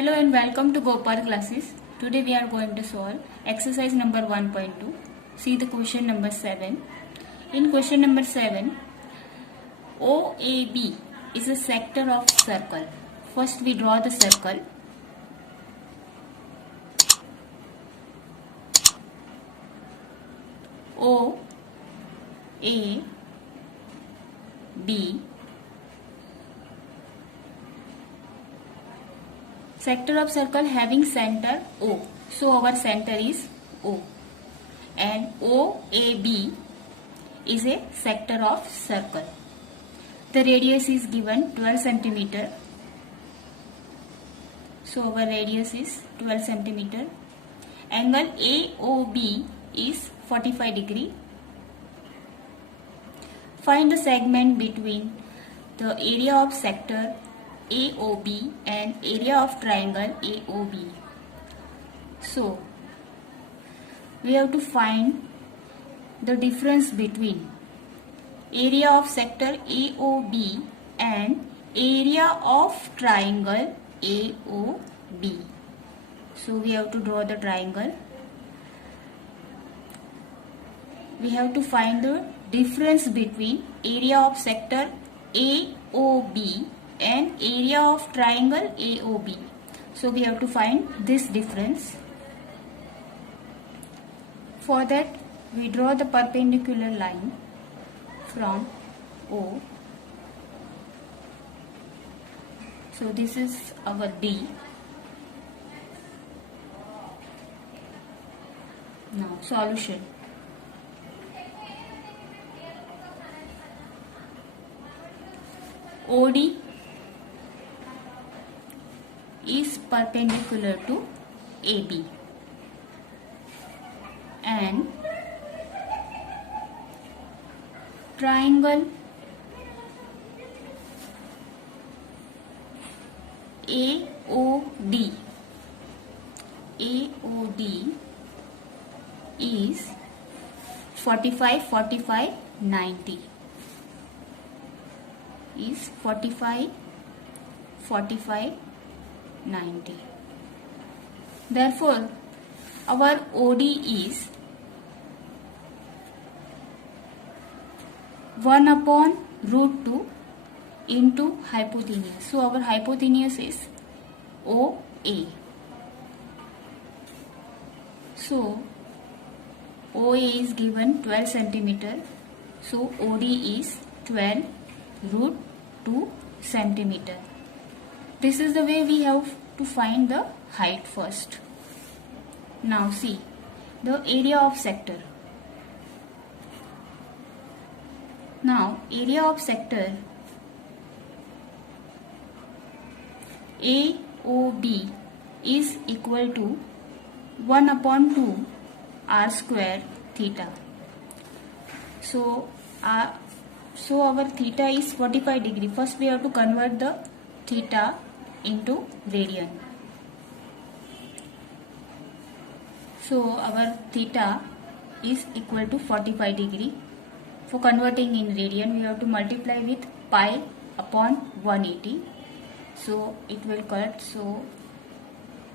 Hello and welcome to Gopal classes. Today we are going to solve exercise number 1.2. See the question number 7. In question number 7, OAB is a sector of circle. First we draw the circle. OAB sector of circle having center O. So our center is O. And OAB is a sector of circle. The radius is given 12 centimeter. So our radius is 12 centimeter. Angle AOB is 45 degree. Find the segment between the area of sector AOB and area of triangle AOB. So we have to find the difference between area of sector AOB and area of triangle AOB. So we have to draw the triangle. We have to find the difference between area of sector AOB and area of triangle AOB. So we have to find this difference. For that we draw the perpendicular line from O. So this is our D. Now solution. OD is perpendicular to AB and triangle AOD is 45, 45, 90 is 45, 45, 90. Therefore, our OD is 1 upon root 2 into hypotenuse. So, our hypotenuse is OA. So, OA is given 12 centimeter. So, OD is 12 root 2 centimeter. This is the way we have to find the height first. Now see the area of sector. Now area of sector AOB is equal to 1 upon 2 r square theta. So our theta is 45 degree. First we have to convert the theta into radian. So our theta is equal to 45 degree. For converting in radian we have to multiply with pi upon 180. So it will cut. So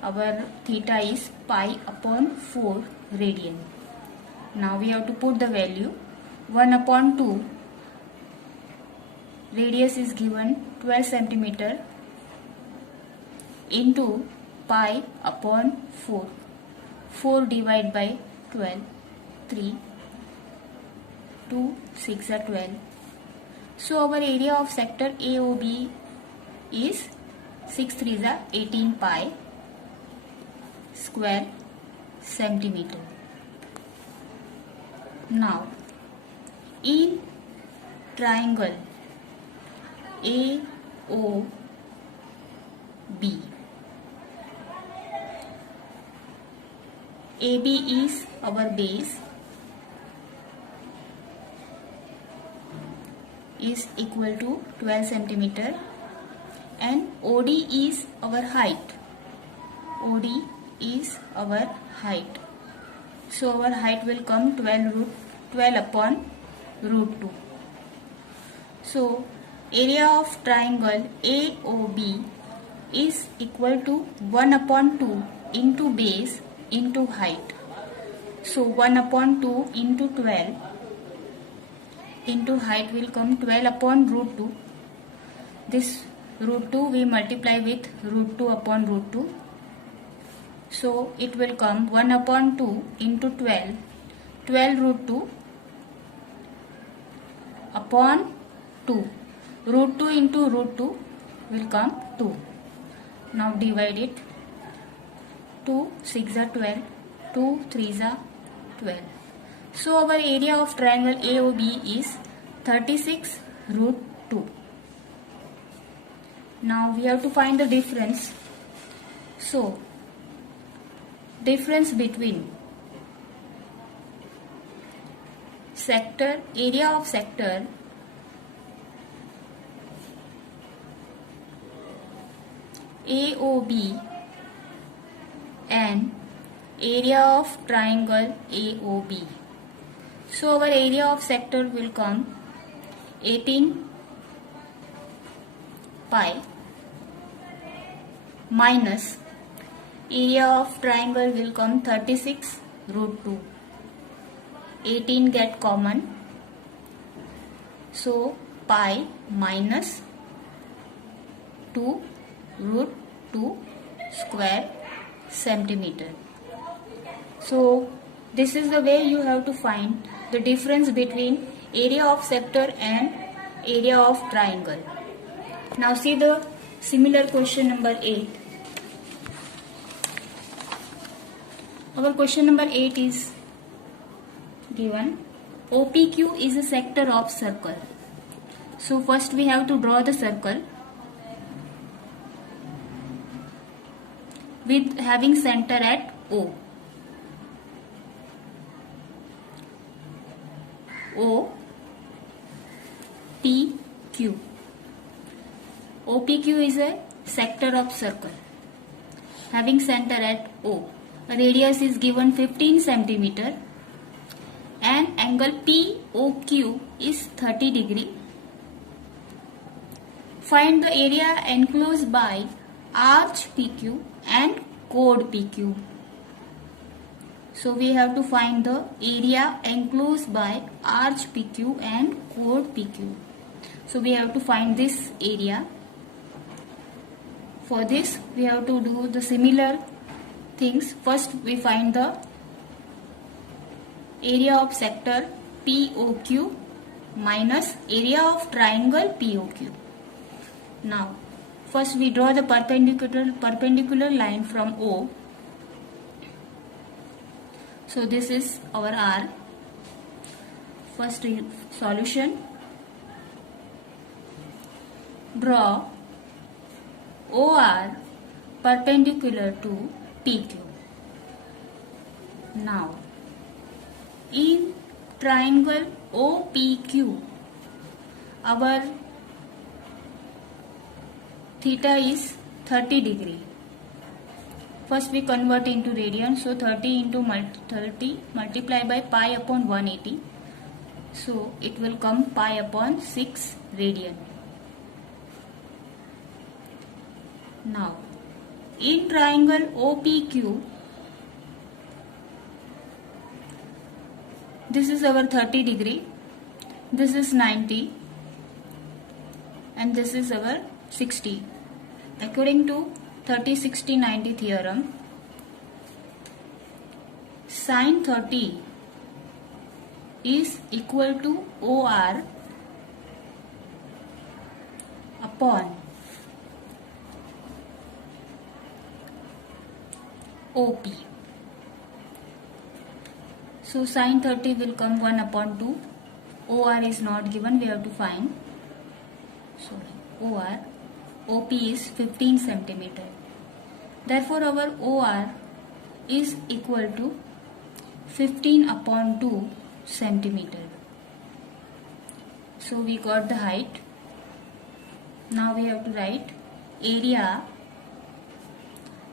our theta is pi upon 4 radian. Now we have to put the value 1 upon 2. Radius is given 12 centimeter into pi upon 4. 4 divided by 12. 3. 2. 6 are 12. So our area of sector AOB is 6 3s are 18 pi square centimeter. Now in triangle AOB, AB is our base, is equal to 12 centimeter and OD is our height. OD is our height. So our height will come 12 upon root 2. So area of triangle AOB is equal to 1 upon 2 into base into height. So 1 upon 2 into 12 into height will come 12 upon root 2. This root 2 we multiply with root 2 upon root 2. So it will come 1 upon 2 into 12. 12 root 2 upon 2. Root 2 into root 2 will come 2. Now divide it. 2 6 are 12. 2 3 are 12. So our area of triangle AOB is 36 root 2. Now we have to find the difference. So difference between area of sector AOB and area of triangle AOB. So our area of sector will come 18 pi minus area of triangle will come 36 root 2. 18 get common. So pi minus 2 root 2 square centimeter. So this is the way you have to find the difference between area of sector and area of triangle. Now see the similar question number 8. Our question number 8 is given. OPQ is a sector of circle. So first we have to draw the circle with having center at O. O P Q. OPQ is a sector of circle having center at O. Radius is given 15 centimeter and angle POQ is 30 degree. Find the area enclosed by arch PQ and chord PQ. So we have to find the area enclosed by arch PQ and chord PQ. So we have to find this area. For this we have to do the similar things. First we find the area of sector POQ minus area of triangle POQ. Now first we draw the perpendicular line from O. So this is our R. First solution. Draw OR perpendicular to PQ. Now in triangle OPQ our theta is 30 degree. First we convert into radian. So 30 into 30 multiply by pi upon 180. So it will come pi upon 6 radian. Now in triangle OPQ this is our 30 degree, this is 90 and this is our 60. According to 30-60-90 theorem, sin 30 is equal to OR upon OP. So sin 30 will come 1 upon 2. OR is not given, we have to find. OR, OP is 15 centimeter. Therefore our OR is equal to 15 upon 2 centimeter. So we got the height. Now we have to write area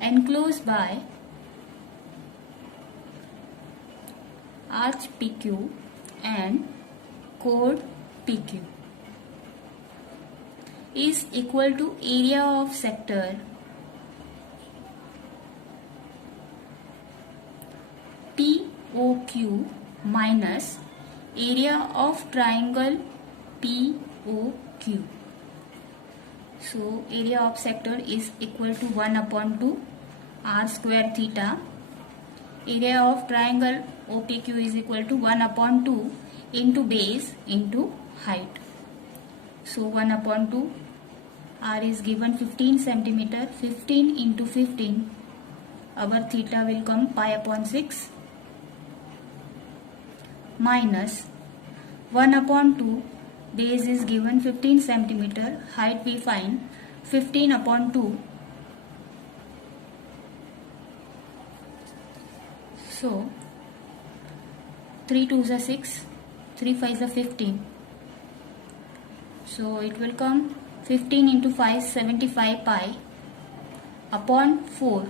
enclosed by arch PQ and chord PQ is equal to area of sector POQ minus area of triangle POQ. So area of sector is equal to 1 upon 2 r square theta. Area of triangle OPQ is equal to 1 upon 2 into base into height. So 1 upon 2, r is given 15 centimeter, 15 into 15, our theta will come pi upon 6 minus 1 upon 2, base is given 15 centimeter, height we find 15 upon 2. So 3 2s are 6, 3 5s are 15. So it will come 15 into 5 75 pi upon 4,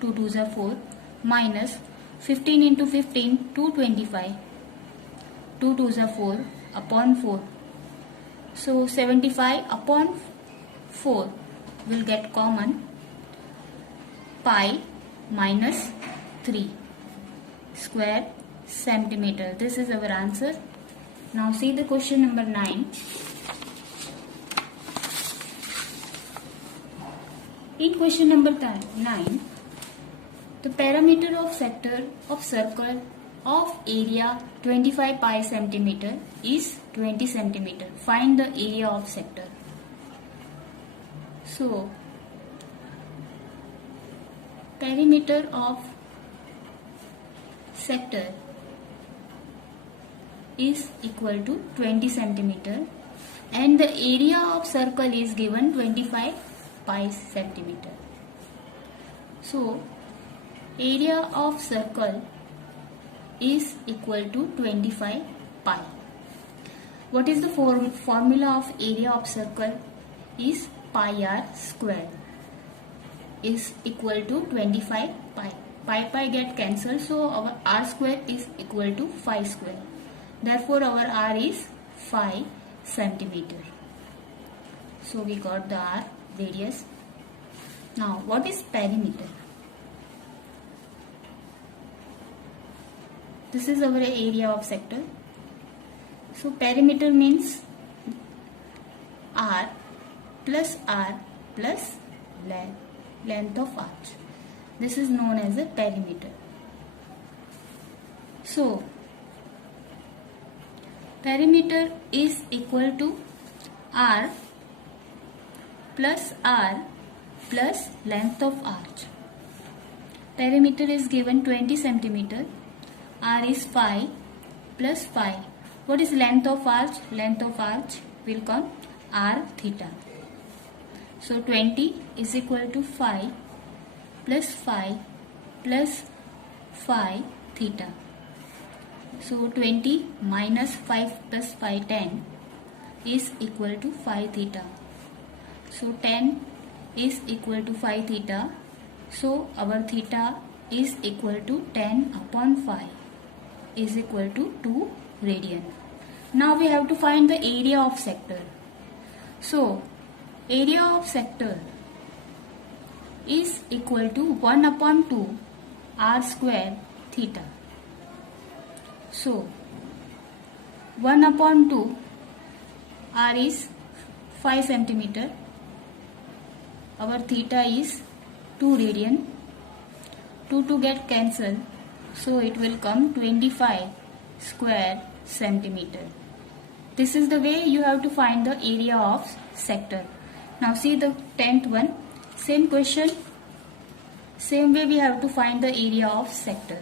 2 2s are 4, minus 15 into 15 225, 2 2s are 4 upon 4. So 75 upon 4 will get common, pi minus 3 square centimeter. This is our answer. Now see the question number 9. In question number 9, the perimeter of sector of circle of area 25 pi centimeter is 20 centimeter. Find the area of sector. So, perimeter of sector is equal to 20 centimeter and the area of circle is given 25 pi centimeter. So, area of circle is equal to 25 pi. What is the formula of area of circle? Is pi r square is equal to 25 pi. Pi get cancelled, so our r square is equal to 5 square. Therefore, our r is 5 centimeter. So we got the r radius. Now, what is perimeter? This is our area of sector. So perimeter means r plus length of arch. This is known as a perimeter. So perimeter is equal to r plus length of arch. Perimeter is given 20 centimeter. R is 5 plus 5. What is length of arch? Length of arch will come r theta. So 20 is equal to 5 plus 5 plus 5 theta. So 20 minus 5 plus 5 10 is equal to 5 theta. So 10 is equal to 5 theta. So our theta is equal to 10 upon 5 is equal to 2 radian. Now we have to find the area of sector. So area of sector is equal to 1 upon 2 r square theta. So 1 upon 2 r is 5 centimeter. Our theta is 2 radian. 2 get cancelled. So it will come 25 square centimeter. This is the way you have to find the area of sector. Now see the 10th one. Same question. Same way we have to find the area of sector.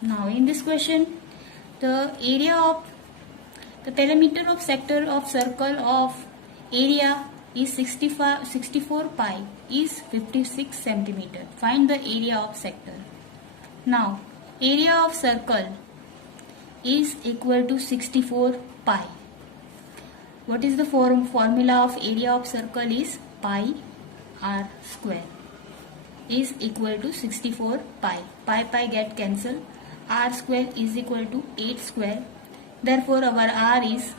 Now in this question, the perimeter of sector of circle of area is 64 pi is 56 centimeter. Find the area of sector. Now, area of circle is equal to 64 pi. What is the formula of area of circle is pi r square is equal to 64 pi. Pi get cancelled. R square is equal to 8 square. Therefore, our r is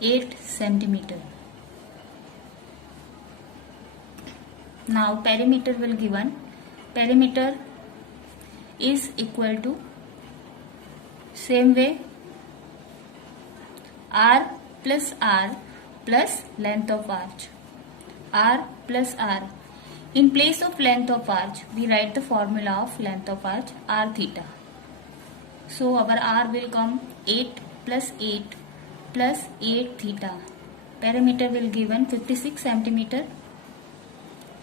8 centimeter. Now perimeter will given. Perimeter is equal to, same way, r plus length of arch. R plus r. In place of length of arch, we write the formula of length of arch, r theta. So our r will come 8 plus 8 plus 8 theta. Perimeter will given 56 centimeter.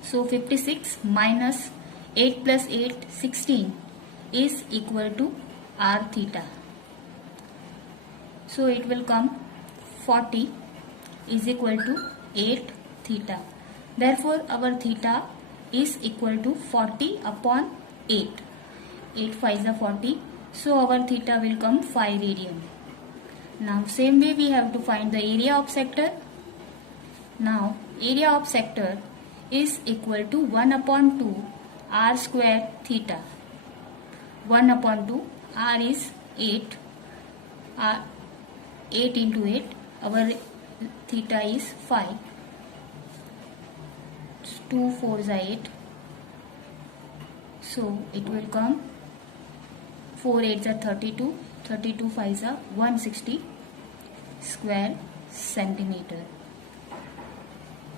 So 56 minus 8 plus 8, 16 is equal to r theta. So it will come 40 is equal to 8 theta. Therefore our theta is equal to 40 upon 8. 8 5 is 40. So our theta will come 5 radian. Now same way we have to find the area of sector. Now area of sector is equal to 1 upon 2 r square theta. 1 upon 2, r is 8. 8 into 8, our theta is 5. 2 4 is 8. So it will come 4 8 is 32. 32 5 is 160 square centimeter.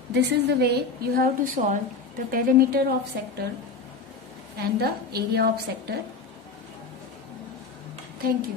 This is the way you have to solve the perimeter of sector and the area of sector. Thank you.